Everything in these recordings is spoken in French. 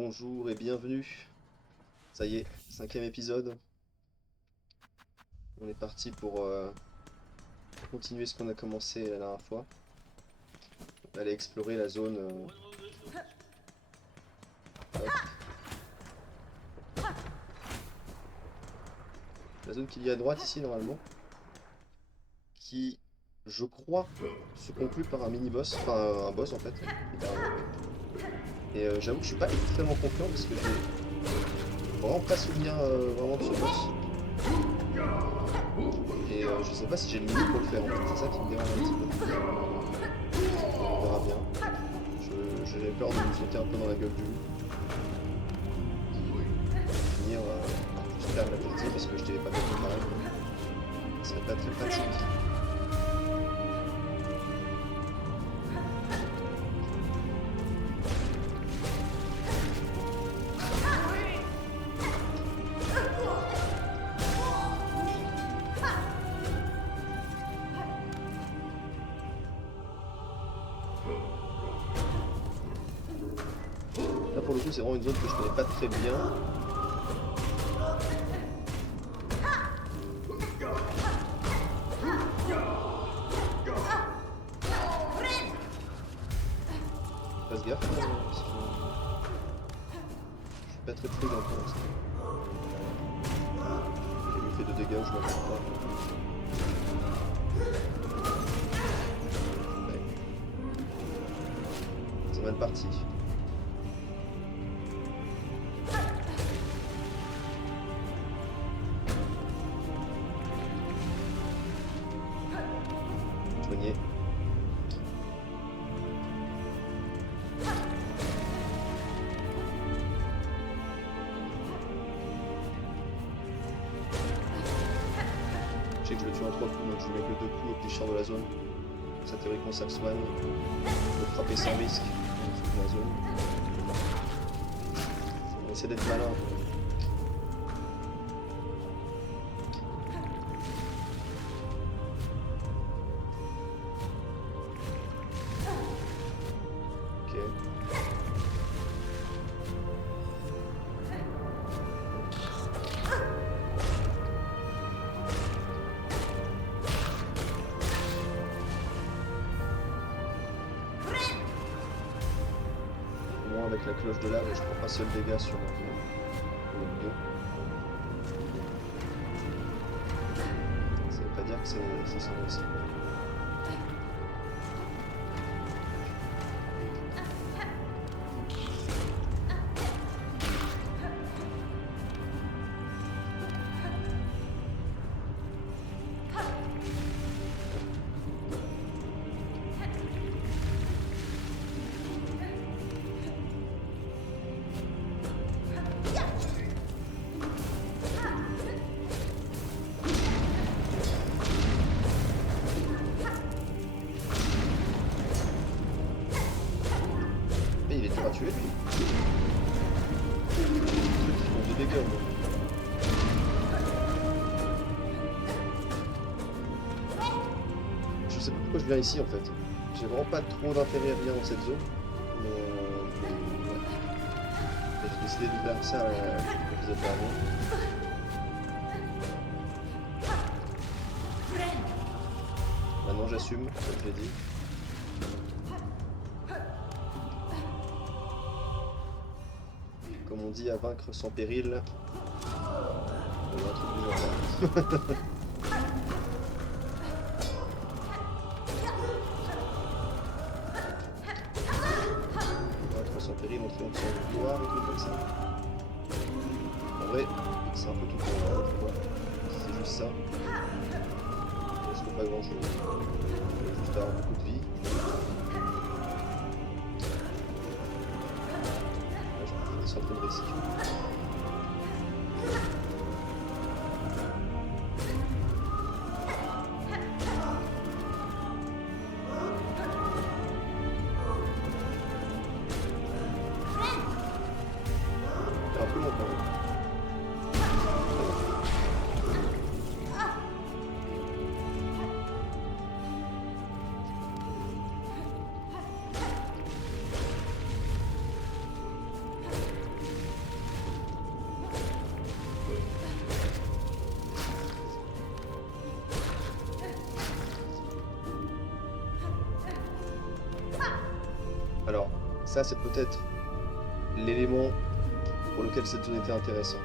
Bonjour et bienvenue. Ça y est, 5e épisode. On est parti pour continuer ce qu'on a commencé la dernière fois. Aller explorer la zone. Hop. La zone qu'il y a à droite ici normalement. Qui, je crois, se conclut par un mini-boss. Enfin un boss en fait, littéralement. Et j'avoue que je suis pas extrêmement confiant parce que j'ai vraiment pas souvenir vraiment de ce boss. Et je sais pas si j'ai le niveau pour le faire en fait, c'est ça qui me dérange un petit peu. On verra bien. J'ai peur de me sauter un peu dans la gueule du loup. Et finir par juste perdre la partie parce que je t'avais pas bien préparé. Ce serait pas très pratique. Là pour le coup c'est vraiment une zone que je connais pas très bien. Fasse gaffe parce que je suis pas très prudent pour l'instant. J'ai lui fait 2 dégâts, je m'en rends pas. Ouais. C'est mal parti. Soigné. Je sais que je le tue en 3 coups, donc je lui mets que 2 coups et puis je sors de la zone. Ça théoriquement ça le soigne. Je peux frapper sans risque en dessous de la zone. On va essayer d'être malin. Ok. Au moins avec la cloche de lave, je prends pas seul dégâts sur le dos. Ça veut pas dire que c'est sans risque. Et il est dur à tuer lui. Les trucs qui font 2 dégâts moi. Je sais pas pourquoi je viens ici en fait. J'ai vraiment pas trop d'intérêt à venir dans cette zone. Mais ouais. Et j'ai décidé de faire ça l'épisode dernier. Maintenant j'assume, comme je l'ai dit. Comme on dit, à vaincre sans péril. Il y a un truc du genre là. Vaincre sans péril, on triomphe sans gloire, et tout comme ça. En vrai, c'est un peu tout pour moi, tu vois. C'est juste ça. Il reste pas grand chose. Il faut juste avoir beaucoup de vie. Là, je peux faire des centaines de récits. C'est un peu long quand même. Alors, ça c'est peut-être l'élément pour lequel cette zone était intéressante.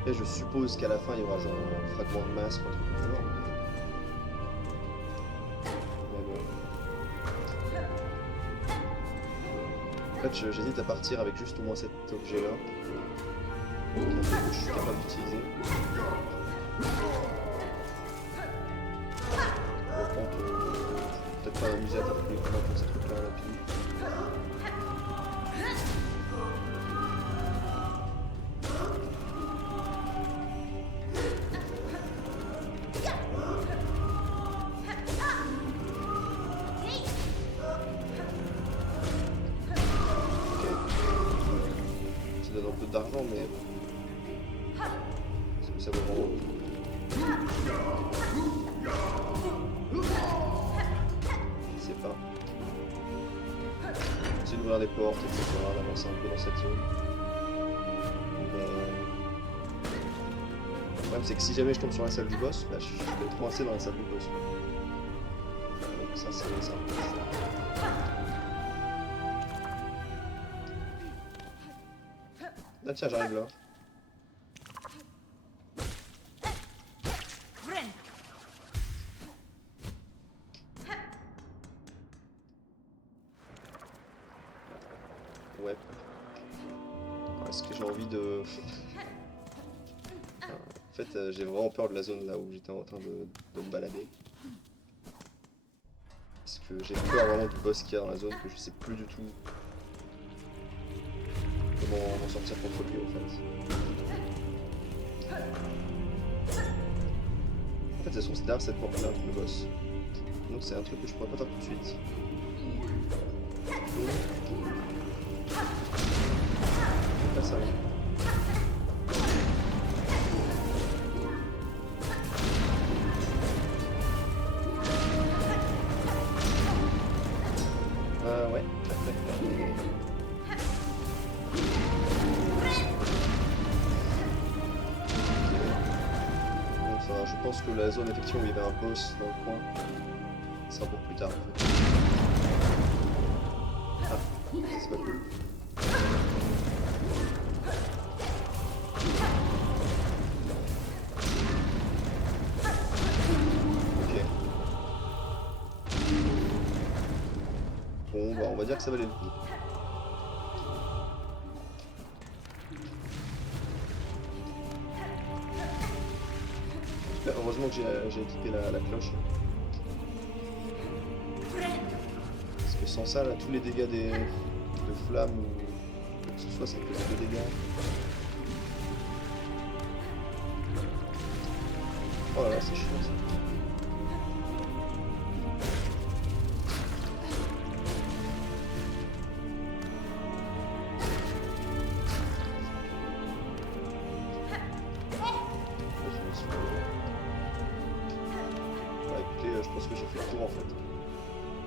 Après, je suppose qu'à la fin, il y aura genre un fragment de masque ou un truc du genre, mais bon. En fait, j'hésite à partir avec juste au moins cet objet-là, que je suis capable d'utiliser. Par contre, peut-être pas m'amuser à taper tous les combats pour ces trucs-là à la pile. Ça donne un peu d'argent, mais est-ce que ça vaut vraiment le coup? Je sais pas. Essayer d'ouvrir des portes, etc., d'avancer un peu dans cette zone. Mais le problème c'est que si jamais je tombe sur la salle du boss, bah, je vais être coincé dans la salle du boss. Donc ça c'est un peu chiant. Ah tiens, j'arrive là. Ouais. Est-ce que j'ai envie de... En fait, j'ai vraiment peur de la zone là où j'étais en train de me balader. Parce que j'ai peur vraiment du boss qu'il y a dans la zone, que je sais plus du tout comment m'en sortir contre lui en fait. En fait, c'est derrière cette porte-là, le boss. Donc c'est un truc que je pourrais pas faire tout de suite. Pas ça. Ouais. Donc ça va, je pense que la zone effectivement où il y avait un boss dans le coin, c'est pour plus tard en fait. Ah, c'est pas cool. Ok. Bon, bah on va dire que ça valait le coup. Heureusement que j'ai équipé la cloche. Parce que sans ça, là, tous les dégâts de flammes ou quoi que ce soit, ça fait des dégâts. Oh là là, c'est chiant ça. Bah écoutez, je pense que j'ai fait le tour en fait.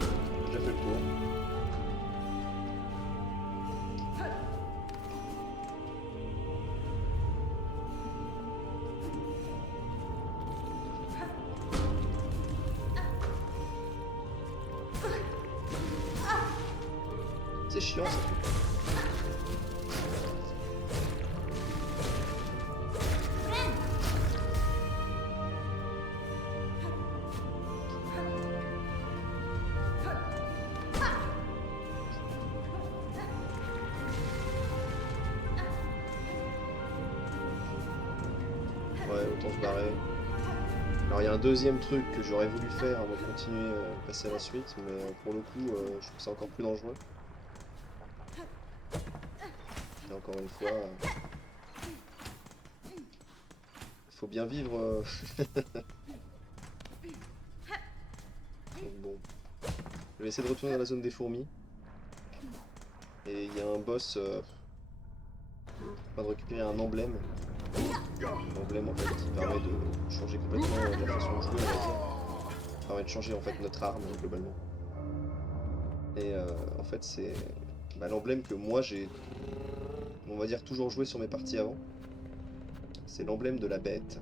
J'ai déjà fait le tour. C'est chiant ça. Ouais, autant se barrer. Alors il y a un deuxième truc que j'aurais voulu faire avant de continuer à passer à la suite, mais pour le coup, je trouve ça encore plus dangereux. Et encore une fois, il faut bien vivre. Donc bon, je vais essayer de retourner dans la zone des fourmis. Et il y a un boss afin de récupérer un emblème. L'emblème en fait qui permet de changer complètement la façon de jouer, on va dire. Qui permet de changer en fait notre arme globalement. Et en fait c'est l'emblème que moi j'ai, on va dire, toujours joué sur mes parties avant. C'est l'emblème de la bête.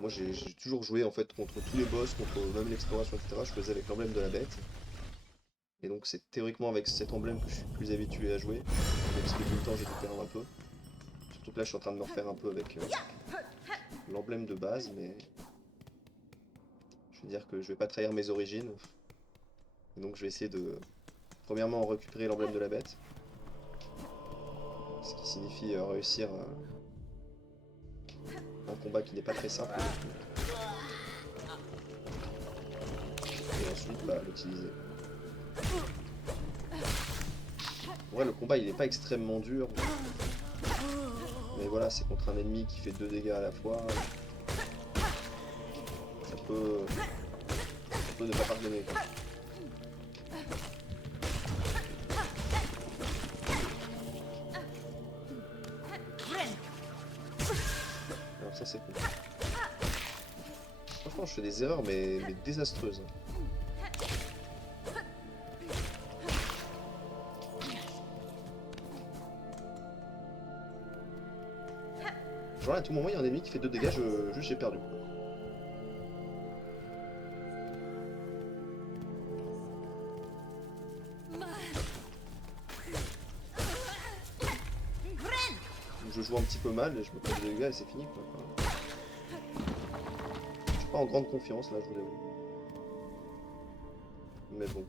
Moi j'ai toujours joué en fait contre tous les boss, contre même l'exploration, etc. Je faisais avec l'emblème de la bête. Et donc c'est théoriquement avec cet emblème que je suis plus habitué à jouer, même si depuis le temps j'ai dû perdre un peu. Surtout que là je suis en train de me refaire un peu avec l'emblème de base, mais je veux dire que je vais pas trahir mes origines. Et donc je vais essayer de premièrement récupérer l'emblème de la bête, ce qui signifie réussir un combat qui n'est pas très simple. Et ensuite bah, l'utiliser. Ouais, le combat il est pas extrêmement dur, mais voilà, c'est contre un ennemi qui fait 2 dégâts à la fois. Ça peut ne pas pardonner, quoi. Alors ça c'est cool. Franchement je fais des erreurs mais désastreuses. Genre là à tout moment il y a un ennemi qui fait 2 dégâts, juste j'ai perdu. Je joue un petit peu mal et je me prends des dégâts et c'est fini quoi. Enfin, je suis pas en grande confiance là, je vous l'avoue. Mais bon.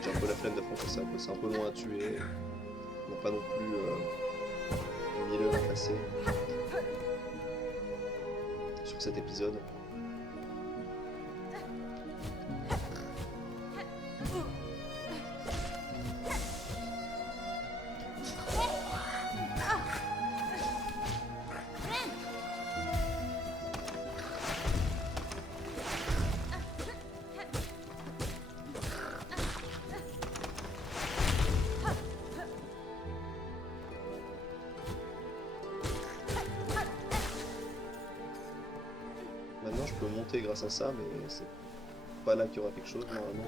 J'ai un peu la flemme d'affronter ça, c'est un peu loin à tuer. On n'a pas non plus 1000 heures à passer sur cet épisode. Maintenant je peux monter grâce à ça, mais c'est pas là qu'il y aura quelque chose normalement.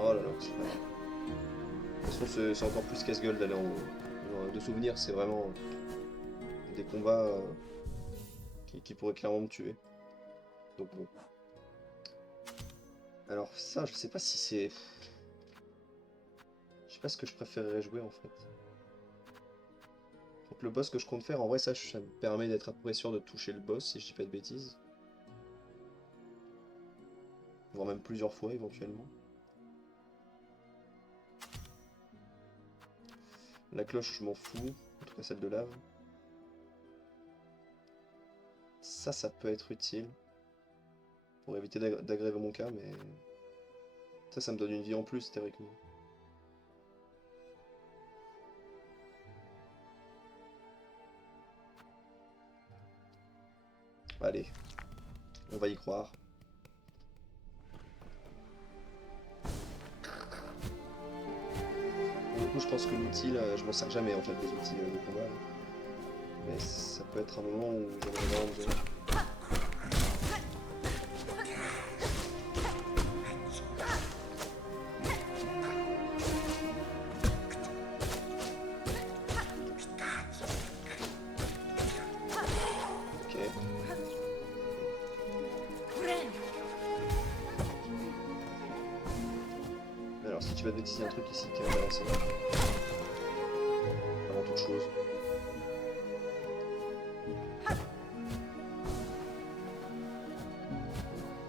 Oh là là, c'est pas grave. De toute façon c'est encore plus casse-gueule d'aller en haut. Genre, de souvenirs c'est vraiment des combats qui pourraient clairement me tuer. Donc bon. Alors ça, je sais pas si c'est... Je sais pas ce que je préférerais jouer en fait. Donc le boss que je compte faire, en vrai ça me permet d'être à peu près sûr de toucher le boss si je dis pas de bêtises. Voire même plusieurs fois éventuellement. La cloche je m'en fous, en tout cas celle de lave. Ça peut être utile. Pour éviter d'aggraver mon cas, mais... Ça me donne une vie en plus théoriquement. Allez, on va y croire. Du coup, je pense que l'outil, là, je m'en sers jamais en fait des outils de combat. Là. Mais ça peut être un moment où j'aurais vraiment besoin. Ok. pas de bêtises, il y a un truc ici qui est intéressant. Avant toute chose.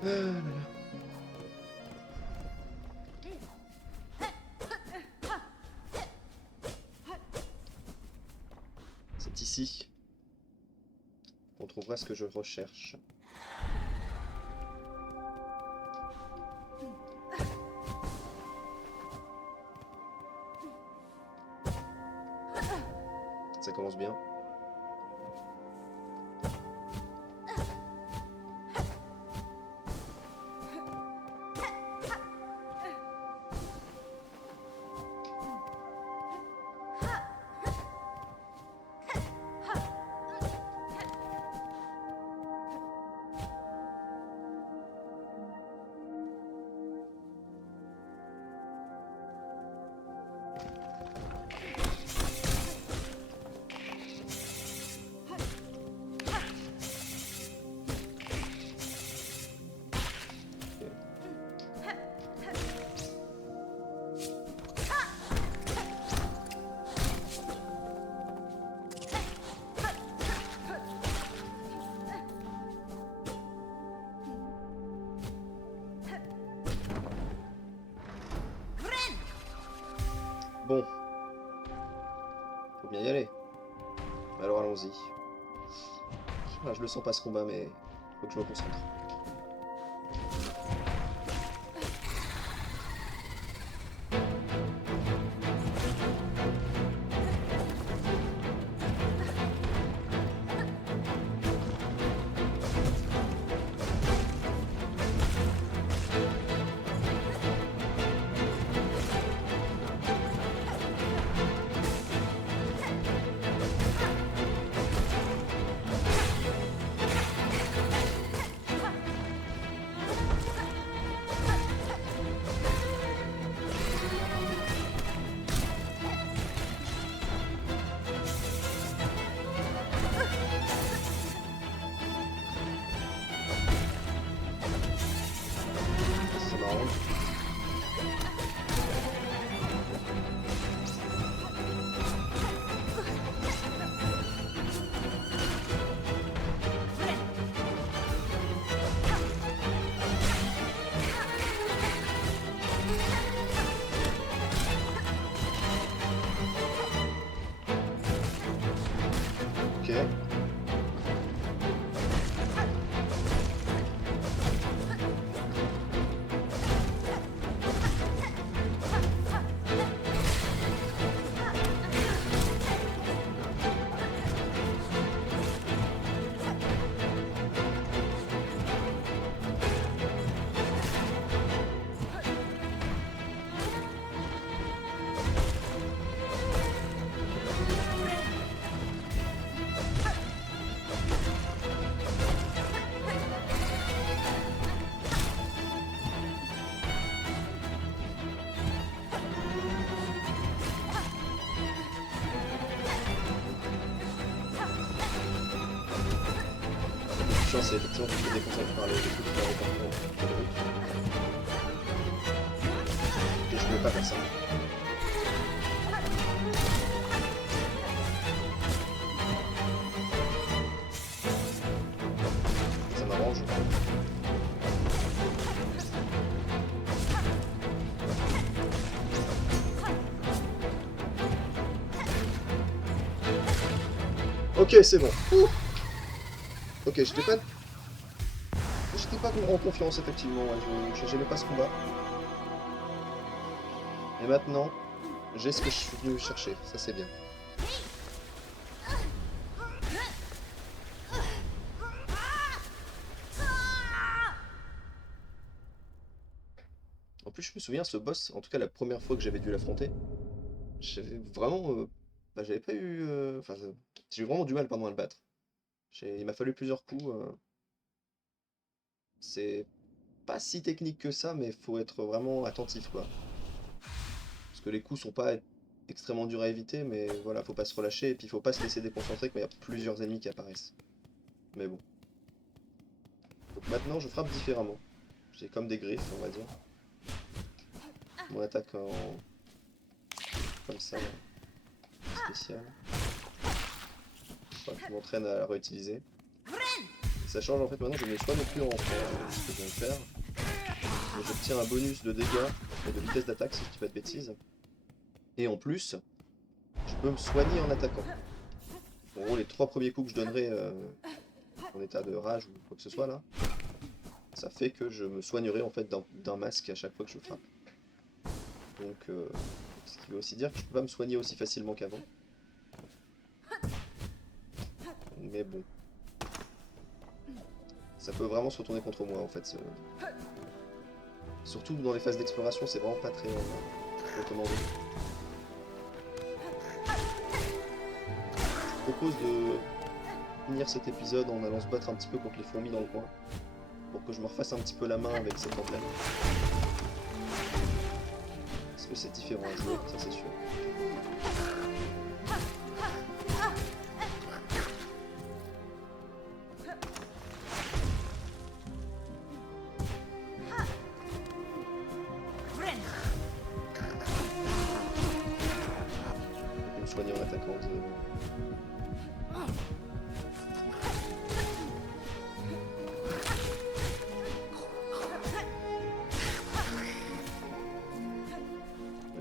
Ah là là. C'est ici qu'on trouvera ce que je recherche. Ça commence bien. Bon. Faut bien y aller. Alors allons-y. Ah, je le sens pas ce combat, mais faut que je me concentre. C'est marrant. Ok. Chance, c'est effectivement que je me déconcentre par les trucs qui arrivent par contre. Et je voulais pas faire ça. Ça m'arrange. Ok, c'est bon. Ouh. Ok, j'étais pas en confiance, effectivement. Ouais, j'aimais pas ce combat. Et maintenant, j'ai ce que je suis venu chercher. Ça, c'est bien. En plus, je me souviens, ce boss, en tout cas la première fois que j'avais dû l'affronter, j'avais vraiment... bah, j'avais pas eu... Enfin, j'ai eu vraiment du mal, pardon, à le battre. Il m'a fallu plusieurs coups. C'est pas si technique que ça, mais faut être vraiment attentif, quoi. Parce que les coups sont pas extrêmement durs à éviter, mais voilà, faut pas se relâcher, et puis faut pas se laisser déconcentrer quand il y a plusieurs ennemis qui apparaissent. Mais bon. Donc maintenant, je frappe différemment. J'ai comme des griffes, on va dire. mon attaque en... comme ça, spéciale. Enfin, je m'entraîne à la réutiliser. Et ça change en fait, maintenant je ne soigne plus en ce que je viens de faire. Mais j'obtiens un bonus de dégâts et de vitesse d'attaque si je dis pas de bêtises. Et en plus, je peux me soigner en attaquant. En gros, les 3 premiers coups que je donnerai en état de rage ou quoi que ce soit là, ça fait que je me soignerai en fait d'un masque à chaque fois que je frappe. Donc, ce qui veut aussi dire que je peux pas me soigner aussi facilement qu'avant. Mais bon. Ça peut vraiment se retourner contre moi en fait. Surtout dans les phases d'exploration, c'est vraiment pas très recommandé. Je propose de finir cet épisode en allant se battre un petit peu contre les fourmis dans le coin. Pour que je me refasse un petit peu la main avec cet emblème. Parce que c'est différent à jouer, ça c'est sûr. Je peux me soigner en attaquant, vous allez voir.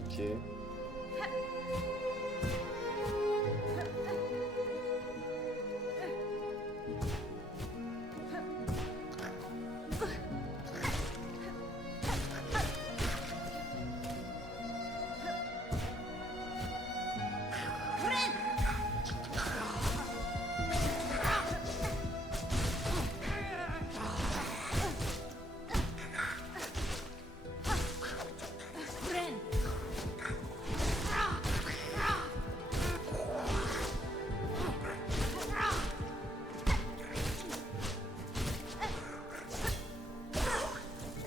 Ok.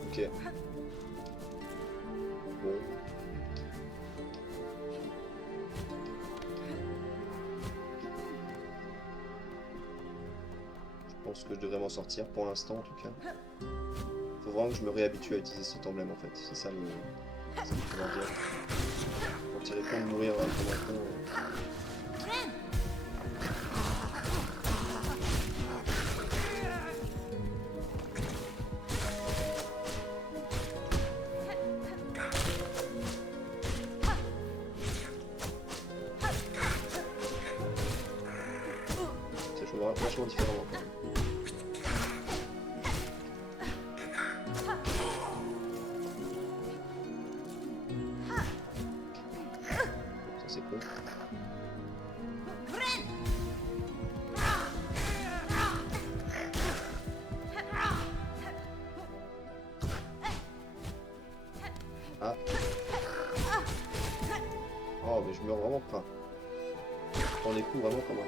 Ok. Bon. Je pense que je devrais m'en sortir pour l'instant en tout cas. Faut vraiment que je me réhabitue à utiliser cet emblème en fait. C'est ça le primordial. Quand il répond de mourir comme un con. C'est vachement différent encore. Ça c'est cool. Ah. Oh mais je meurs vraiment pas. Je prends les coups vraiment comme un...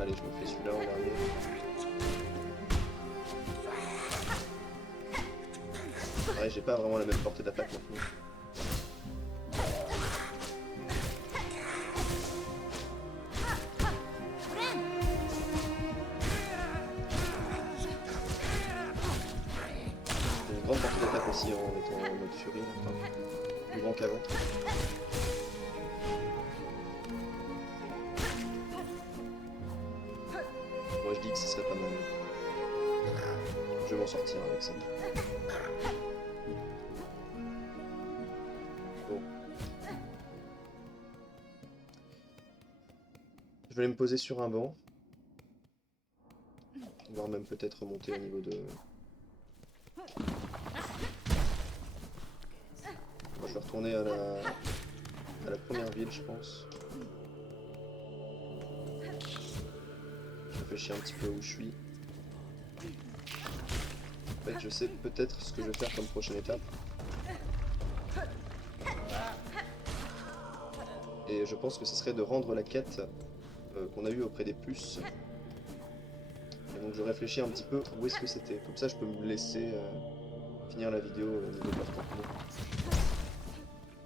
Allez, je me fais celui-là en dernier. Ouais, j'ai pas vraiment la même portée d'attaque non plus. J'ai une grande portée d'attaque aussi en étant en mode furie, enfin, plus grand qu'avant. Moi je dis que ce serait pas mal. Je vais m'en sortir avec ça. Bon. Je vais aller me poser sur un banc. Voire même peut-être remonter au niveau de... Moi, je vais retourner à la première ville, je pense. Je réfléchis un petit peu où je suis. En fait, je sais peut-être ce que je vais faire comme prochaine étape. Et je pense que ce serait de rendre la quête qu'on a eue auprès des puces. Et donc je réfléchis un petit peu où est-ce que c'était. Comme ça, je peux me laisser finir la vidéo au niveau de leur contenu.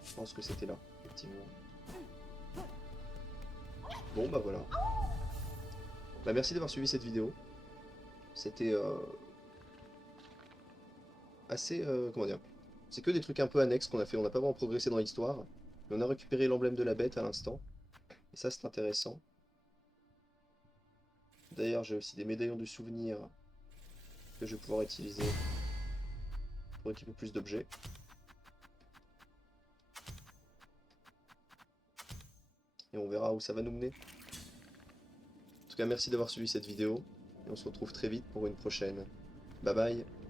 Je pense que c'était là, effectivement. Bon bah voilà. Bah merci d'avoir suivi cette vidéo. C'était assez... comment dire? C'est que des trucs un peu annexes qu'on a fait, on n'a pas vraiment progressé dans l'histoire. Mais on a récupéré l'emblème de la bête à l'instant. Et ça c'est intéressant. D'ailleurs j'ai aussi des médaillons de souvenirs que je vais pouvoir utiliser pour équiper plus d'objets. Et on verra où ça va nous mener. En tout cas merci d'avoir suivi cette vidéo. Et on se retrouve très vite pour une prochaine. Bye bye.